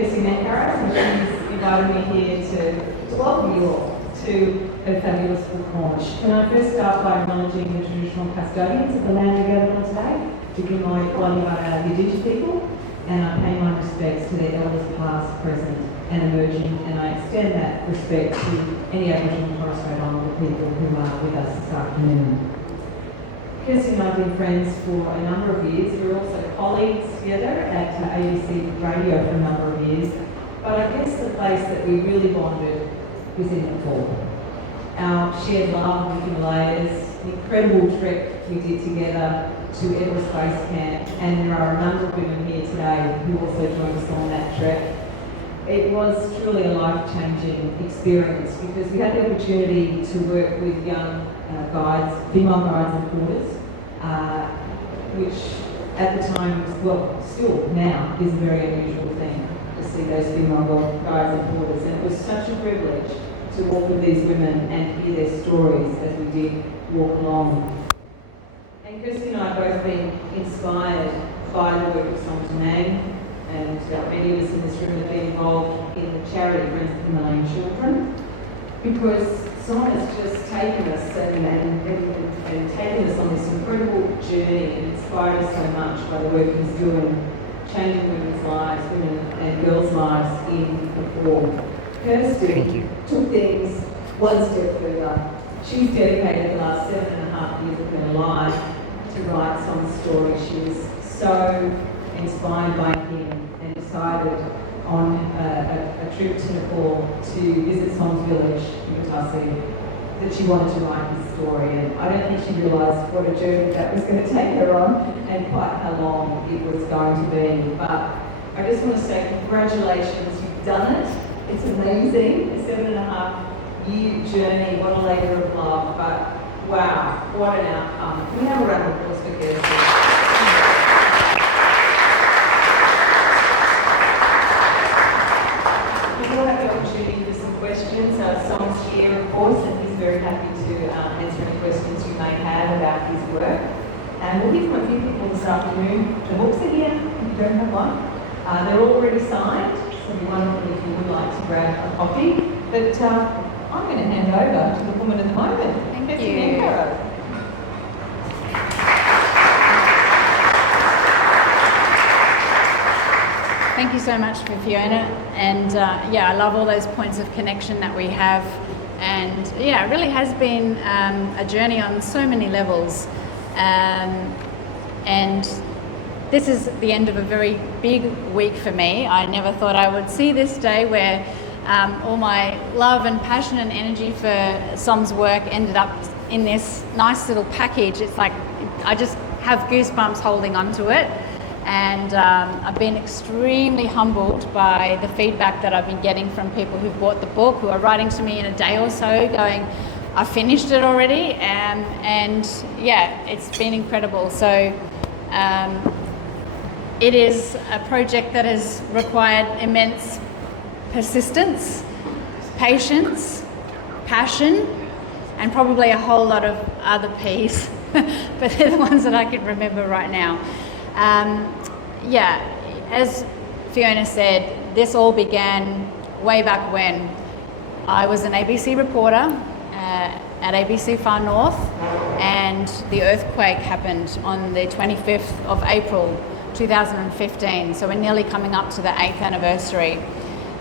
Kirsty Nankaras, and she's invited me here to welcome you all to a fabulous book launch. Can I first start by acknowledging the traditional custodians of the land we gather on today, particularly my Wadi Indigenous people, and I pay my respects to their elders past, present and emerging, and I extend that respect to any Aboriginal and Torres Strait Islander people who are with us this afternoon. Kirsty and I have been friends for a number of years. We're also colleagues together at ABC Radio for a number of years. But I guess the place that we really bonded was in Nepal. Our shared love of the Himalayas, the incredible trek we did together to Everest Base Camp, and there are a number of women here today who also joined us on that trek. It was truly a life-changing experience because we had the opportunity to work with young guides, female guides and porters, which at the time was, well, still now is a very unusual thing to see those female guides and porters. And it was such a privilege to walk with these women and hear their stories as we did walk along. And Kirsty and I have both been inspired by the work of Som Nang, and many of us in this room have been involved in the charity Friends of Himalayan Children, because Som has just taken us and taken us on this incredible journey and inspired us so much by the work he's doing, changing women's lives, women and girls' lives in Nepal. Kirsty took things one step further. She's dedicated the last 7.5 years of her life to write Som's story. She was so inspired by him and decided on a trip to Nepal to visit Som's village in Batasi that she wanted to write his story. And I don't think she realised what a journey that was going to take her on and quite how long it was going to be. But I just want to say congratulations, you've done it. It's amazing, a 7.5-year journey, what a labour of love, but wow, what an outcome. Can we have a round of applause for Kirsty? We'll have the opportunity for some questions. Som's here, of course, and he's very happy to answer any questions you may have about his work. And we'll hear from a few people this afternoon. The books are here, if you don't have one. They're already signed, so it'd be wonderful if you would like to grab a copy. But I'm going to hand over to the woman at the moment. Thank you. Thank you so much for Fiona, and I love all those points of connection that we have, and it really has been a journey on so many levels, and this is the end of a very big week for me. I never thought I would see this day where all my love and passion and energy for Som's work ended up in this nice little package. It's like I just have goosebumps holding onto it. And I've been extremely humbled by the feedback that I've been getting from people who've bought the book, who are writing to me in a day or so going, I finished it already, and it's been incredible. So it is a project that has required immense persistence, patience, passion, and probably a whole lot of other P's, but they're the ones that I can remember right now. As Fiona said, this all began way back when I was an ABC reporter at ABC Far North, and the earthquake happened on the 25th of April 2015, so we're nearly coming up to the 8th anniversary.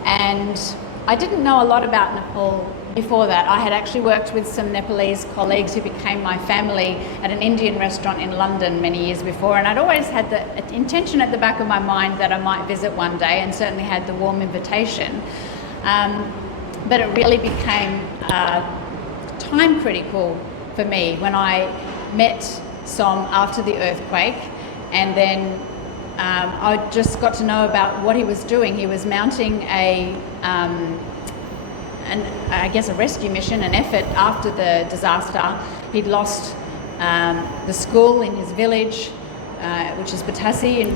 And I didn't know a lot about Nepal before that. I had actually worked with some Nepalese colleagues who became my family at an Indian restaurant in London many years before, and I'd always had the intention at the back of my mind that I might visit one day, and certainly had the warm invitation. But it really became time critical for me when I met Som after the earthquake, and then I just got to know about what he was doing. He was mounting a rescue mission, an effort after the disaster. He'd lost the school in his village, which is Batasi,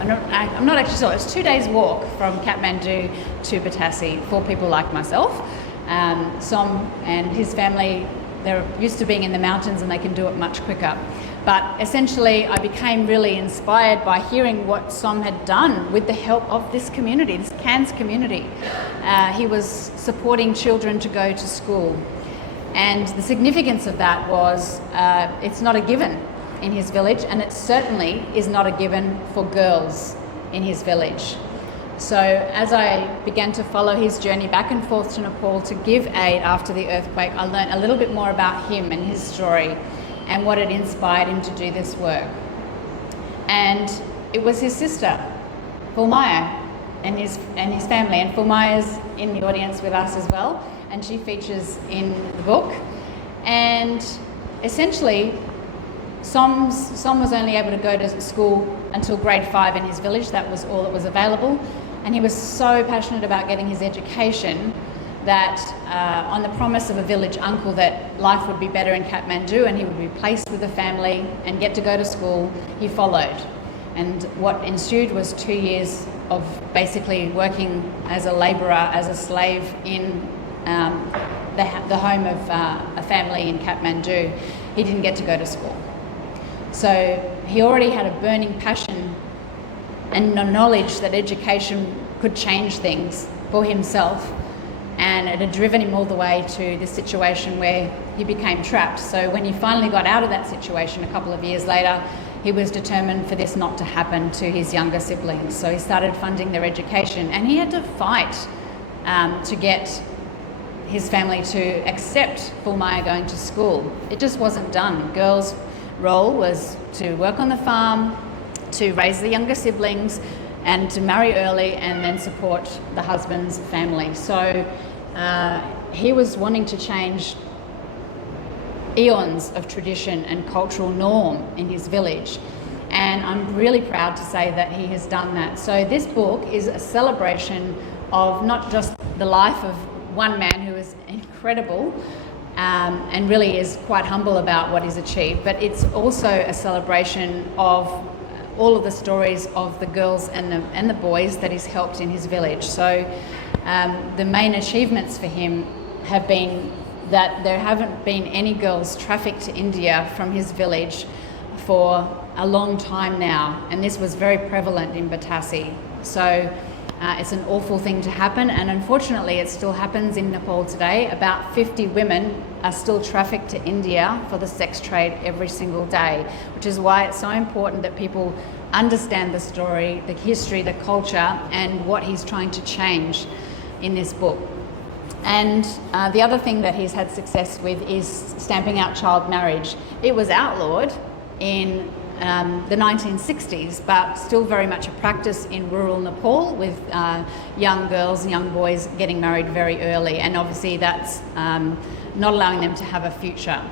I'm not actually sure, it's 2 days walk from Kathmandu to Batasi for people like myself. Som and his family, they're used to being in the mountains and they can do it much quicker. But essentially, I became really inspired by hearing what Som had done with the help of this community, this Cairns community. He was supporting children to go to school. And the significance of that was it's not a given in his village, and it certainly is not a given for girls in his village. So as I began to follow his journey back and forth to Nepal to give aid after the earthquake, I learned a little bit more about him and his story and what had inspired him to do this work. And it was his sister, Fulmaya, and his family. And Fulmaya's in the audience with us as well, and she features in the book. And essentially, Som was only able to go to school until grade 5 in his village. That was all that was available. And he was so passionate about getting his education that on the promise of a village uncle that life would be better in Kathmandu and he would be placed with a family and get to go to school, he followed. And what ensued was 2 years of basically working as a labourer, as a slave in the home of a family in Kathmandu. He didn't get to go to school. So he already had a burning passion and knowledge that education could change things for himself, and it had driven him all the way to this situation where he became trapped. So when he finally got out of that situation a couple of years later, he was determined for this not to happen to his younger siblings. So he started funding their education, and he had to fight to get his family to accept Fulmaya going to school. It just wasn't done. Girls' role was to work on the farm, to raise the younger siblings, and to marry early and then support the husband's family. So he was wanting to change eons of tradition and cultural norm in his village. And I'm really proud to say that he has done that. So this book is a celebration of not just the life of one man who is incredible and really is quite humble about what he's achieved, but it's also a celebration of all of the stories of the girls and the boys that he's helped in his village. So the main achievements for him have been that there haven't been any girls trafficked to India from his village for a long time now, and this was very prevalent in Batasi. So it's an awful thing to happen, and unfortunately it still happens in Nepal today. About 50 women are still trafficked to India for the sex trade every single day, which is why it's so important that people understand the story, the history, the culture, and what he's trying to change in this book. And the other thing that he's had success with is stamping out child marriage. It was outlawed in the 1960s, but still very much a practice in rural Nepal, with young girls and young boys getting married very early, and obviously that's not allowing them to have a future.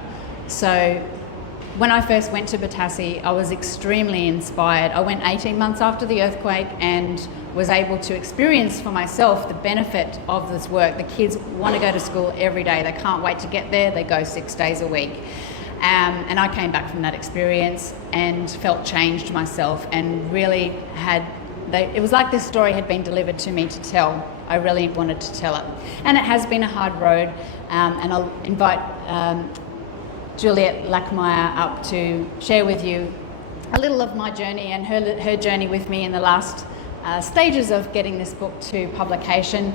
So when I first went to Batasi, I was extremely inspired. I went 18 months after the earthquake and was able to experience for myself the benefit of this work. The kids want to go to school every day. They can't wait to get there. They go 6 days a week. And I came back from that experience and felt changed myself, and really it was like this story had been delivered to me to tell. I really wanted to tell it. And it has been a hard road, and I'll invite Juliet Lackmeyer up to share with you a little of my journey and her journey with me in the last stages of getting this book to publication.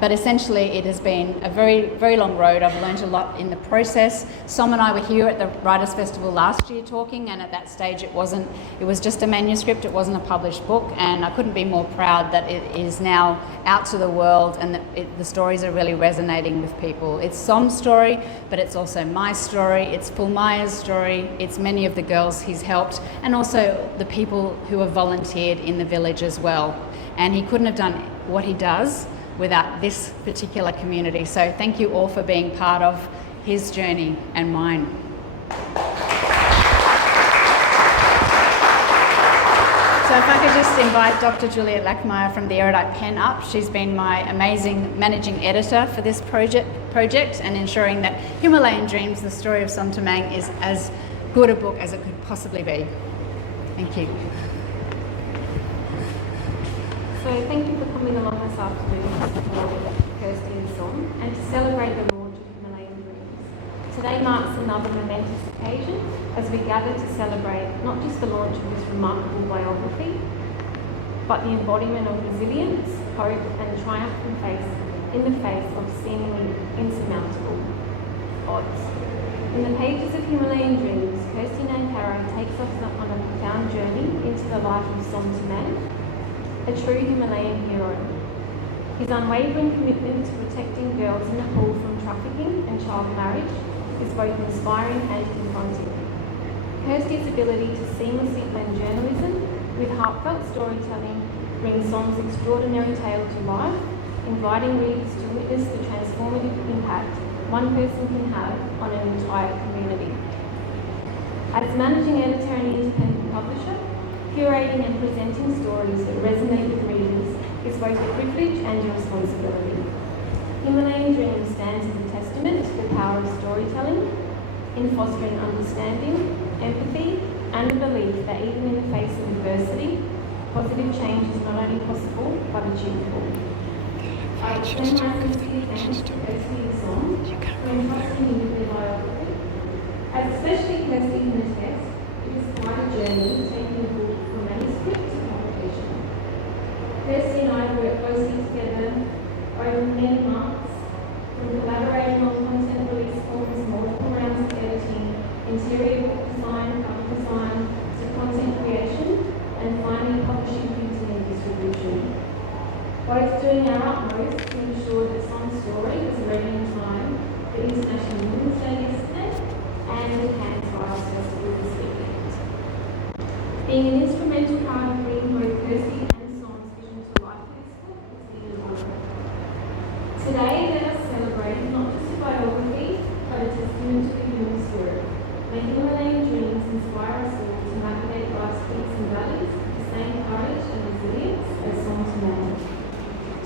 But essentially it has been a very, very long road. I've learned a lot in the process. Som and I were here at the Writers' Festival last year talking, and at that stage it was just a manuscript, it wasn't a published book, and I couldn't be more proud that it is now out to the world and that the stories are really resonating with people. It's Som's story, but it's also my story, it's Fulmaya's story, it's many of the girls he's helped, and also the people who have volunteered in the village as well. And he couldn't have done what he does without this particular community. So thank you all for being part of his journey and mine. So if I could just invite Dr. Juliet Lackmeyer from the Erudite Pen up. She's been my amazing managing editor for this project and ensuring that Himalayan Dreams, the story of Som Tamang, is as good a book as it could possibly be. Thank you. So thank you for coming along this afternoon to support Kirsty and Som and to celebrate the launch of Himalayan Dreams. Today marks another momentous occasion as we gather to celebrate not just the launch of this remarkable biography, but the embodiment of resilience, hope and triumph in the face of seemingly insurmountable odds. In the pages of Himalayan Dreams, Kirsty Nankara takes us on a profound journey into the life of Som Taman, a true Himalayan hero. His unwavering commitment to protecting girls in Nepal from trafficking and child marriage is both inspiring and confronting. Kirsty's ability to seamlessly blend journalism with heartfelt storytelling brings Som's extraordinary tale to life, inviting readers to witness the transformative impact one person can have on an entire community. As managing editor and independent publisher, curating and presenting stories that resonate with readers is both a privilege and a responsibility. Himalayan Dreams stands as a testament to the power of storytelling in fostering understanding, empathy, and the belief that even in the face of adversity, positive change is not only possible but achievable. I extend my sincere thanks to Kirsty and Som for entrusting me with their biography. As especially Kirsty can attest, it is quite a journey taking the book from manuscript to publication. Kirsty and I worked closely together over many months, from collaborating on content release forms, multiple rounds of editing, interior book design, cover design, to content creation, and finally publishing, printing and distribution. Both doing our utmost to ensure that Som's story was ready in time for International Women's Day yesterday and the Cairns Writers Festival this weekend. Being an instrumental part of bringing both Kirsty and Som's vision to life for this book has been an honour. Today, let us celebrate not just a biography, but a testament to the human spirit. May Himalayan Dreams inspire us all to navigate life's peaks and valleys with the same courage and resilience as Som Taman.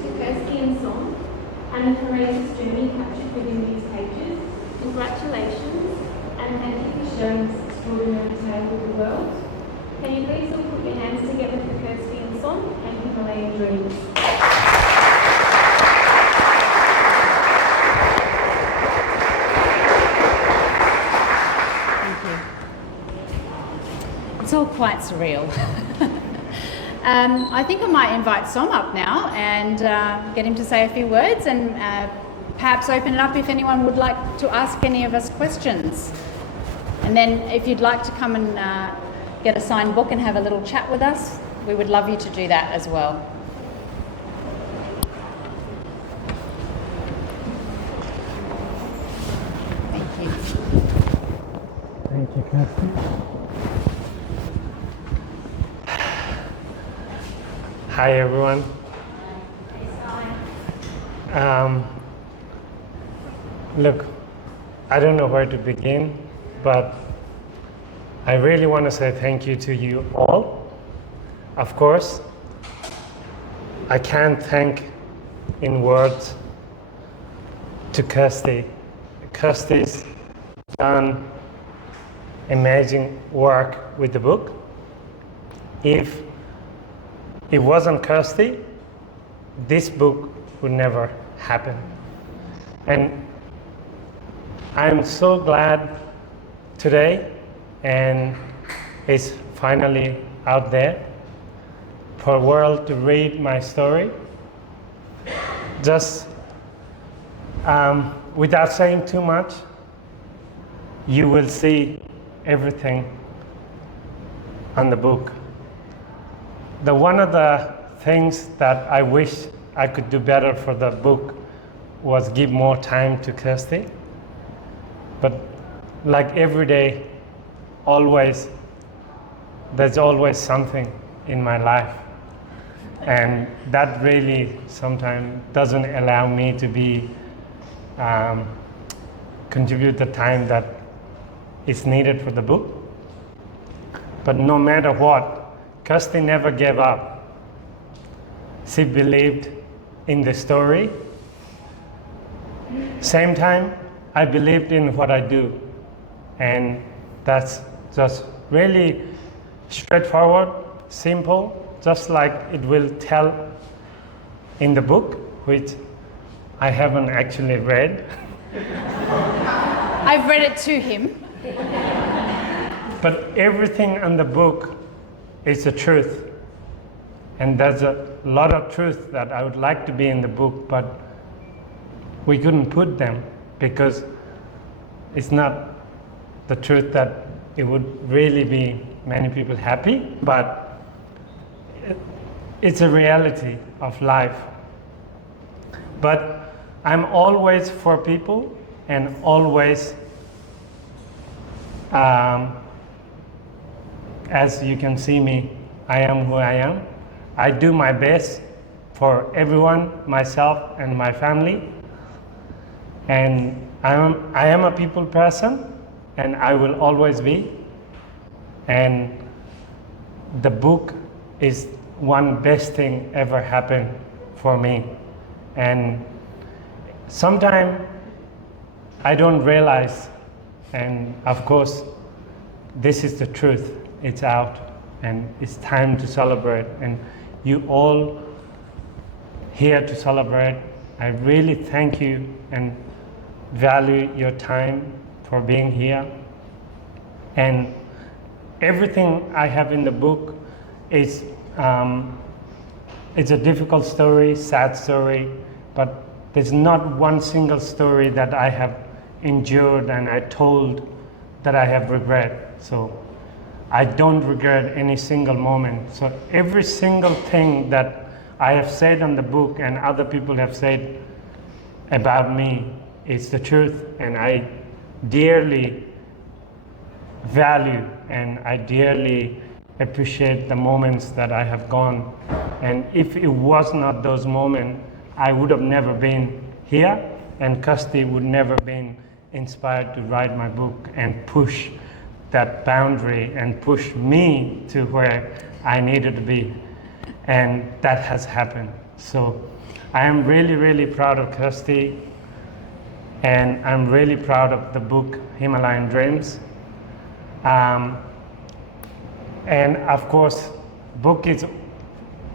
To Kirsty and Som, and the courageous journey captured within these pages, congratulations and thank you for sharing this extraordinary tale with the world. Can you please all put your hands together for Kirsty and Som and Himalayan Dreams? It's all quite surreal. I think I might invite Som up now and get him to say a few words and perhaps open it up if anyone would like to ask any of us questions. And then if you'd like to come and get a signed book and have a little chat with us, we would love you to do that as well. Thank you. Thank you, Kirsty. Hi, everyone. Look, I don't know where to begin, but I really want to say thank you to you all. Of course, I can't thank in words to Kirsty. Kirsty's done amazing work with the book. If it wasn't Kirsty, this book would never happen. And I'm so glad today, and it's finally out there for the world to read my story. Just without saying too much, you will see everything on the book. One of the things that I wish I could do better for the book was give more time to Kirsty. But like every day, there's always something in my life. And that really sometimes doesn't allow me to be contribute the time that is needed for the book. But no matter what, Kirsty never gave up. She believed in the story. Same time, I believed in what I do. And that's just really straightforward, simple, just like it will tell in the book, which I haven't actually read. I've read it to him. But everything in the book is the truth. And there's a lot of truth that I would like to be in the book, but we couldn't put them because it's not the truth that it would really be many people happy, but it's a reality of life. But I'm always for people and always, as you can see me, I am who I am. I do my best for everyone, myself and my family. And I am a people person, and I will always be. And the book is one best thing ever happened for me. And sometimes I don't realize, and of course, this is the truth. It's out, and it's time to celebrate. And you all here to celebrate. I really thank you and value your time for being here. And everything I have in the book is it's a difficult story, sad story, but there's not one single story that I have endured and I told that I have regret. So I don't regret any single moment. So every single thing that I have said in the book and other people have said about me is the truth, and I dearly value and I dearly appreciate the moments that I have gone. And if it was not those moments, I would have never been here, and Kirsty would never been inspired to write my book and push that boundary and push me to where I needed to be. And that has happened. So I am really, really proud of Kirsty, and I'm really proud of the book Himalayan Dreams. And of course, book is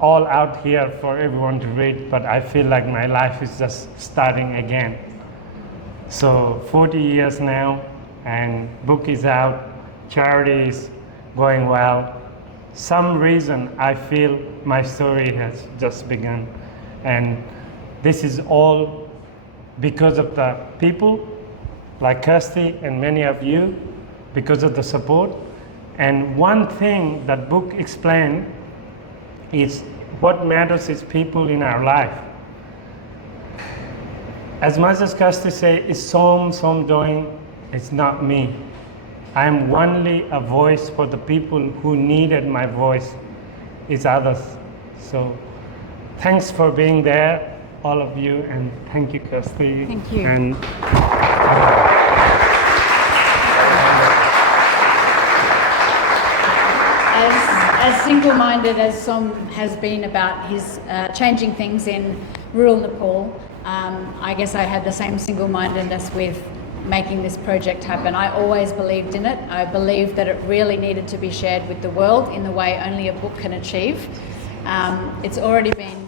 all out here for everyone to read, but I feel like my life is just starting again. So 40 years now, and book is out, charity is going well. Some reason I feel my story has just begun. And this is all because of the people like Kirsty and many of you, because of the support. And one thing that book explained is what matters is people in our life. As much as Kirsty say, it's Som doing, it's not me. I am only a voice for the people who needed my voice. It's others. So thanks for being there, all of you, and thank you, Kirsty. Thank you. And as single-minded as Som has been about his changing things in rural Nepal, I guess I had the same single-mindedness with making this project happen. I always believed in it. I believed that it really needed to be shared with the world in the way only a book can achieve. It's already been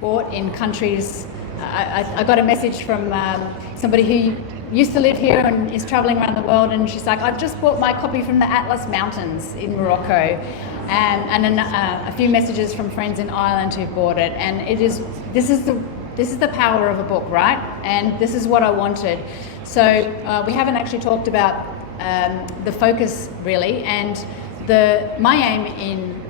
bought in countries. I got a message from somebody who used to live here and is traveling around the world, and she's like, I've just bought my copy from the Atlas Mountains in Morocco, and then a few messages from friends in Ireland who bought it. And this is the power of a book, right? And this is what I wanted. So we haven't actually talked about the focus really, and my aim in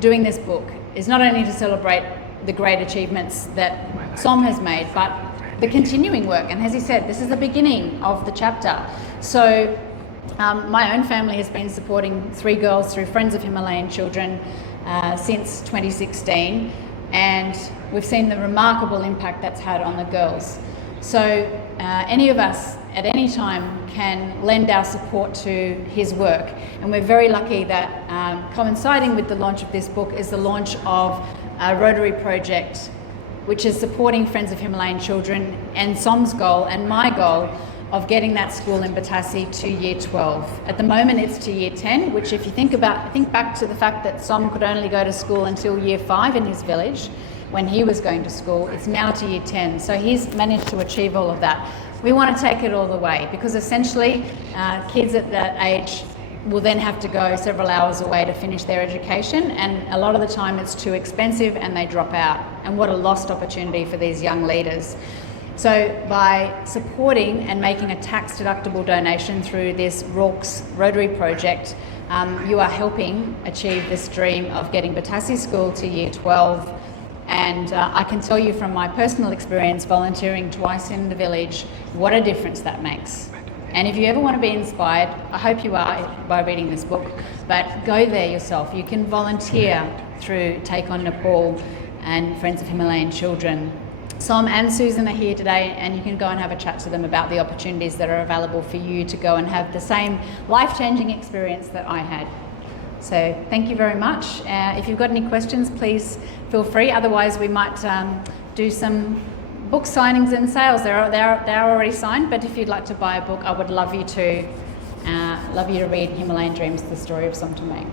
doing this book is not only to celebrate the great achievements that Som has made, but the continuing work. And as he said, this is the beginning of the chapter. So my own family has been supporting 3 girls through Friends of Himalayan Children since 2016, and we've seen the remarkable impact that's had on the girls. So any of us at any time can lend our support to his work, and we're very lucky that coinciding with the launch of this book is the launch of a Rotary project which is supporting Friends of Himalayan Children, and Som's goal and my goal of getting that school in Batassi to year 12. At the moment it's to year 10, which if you think back to the fact that Som could only go to school until year 5 in his village when he was going to school, it's now to year 10. So he's managed to achieve all of that. We want to take it all the way, because essentially kids at that age will then have to go several hours away to finish their education, and a lot of the time it's too expensive and they drop out. And what a lost opportunity for these young leaders. So by supporting and making a tax deductible donation through this Rorke's Rotary project, you are helping achieve this dream of getting Batassi School to year 12. And I can tell you from my personal experience volunteering twice in the village, what a difference that makes. And if you ever want to be inspired, I hope you are by reading this book, but go there yourself. You can volunteer through Take on Nepal and Friends of Himalayan Children. Som and Susan are here today, and you can go and have a chat to them about the opportunities that are available for you to go and have the same life-changing experience that I had. So thank you very much. If you've got any questions, please feel free. Otherwise, we might do some book signings and sales. They're already signed, but if you'd like to buy a book, I would love you to read Himalayan Dreams, The Story of Som Tomang.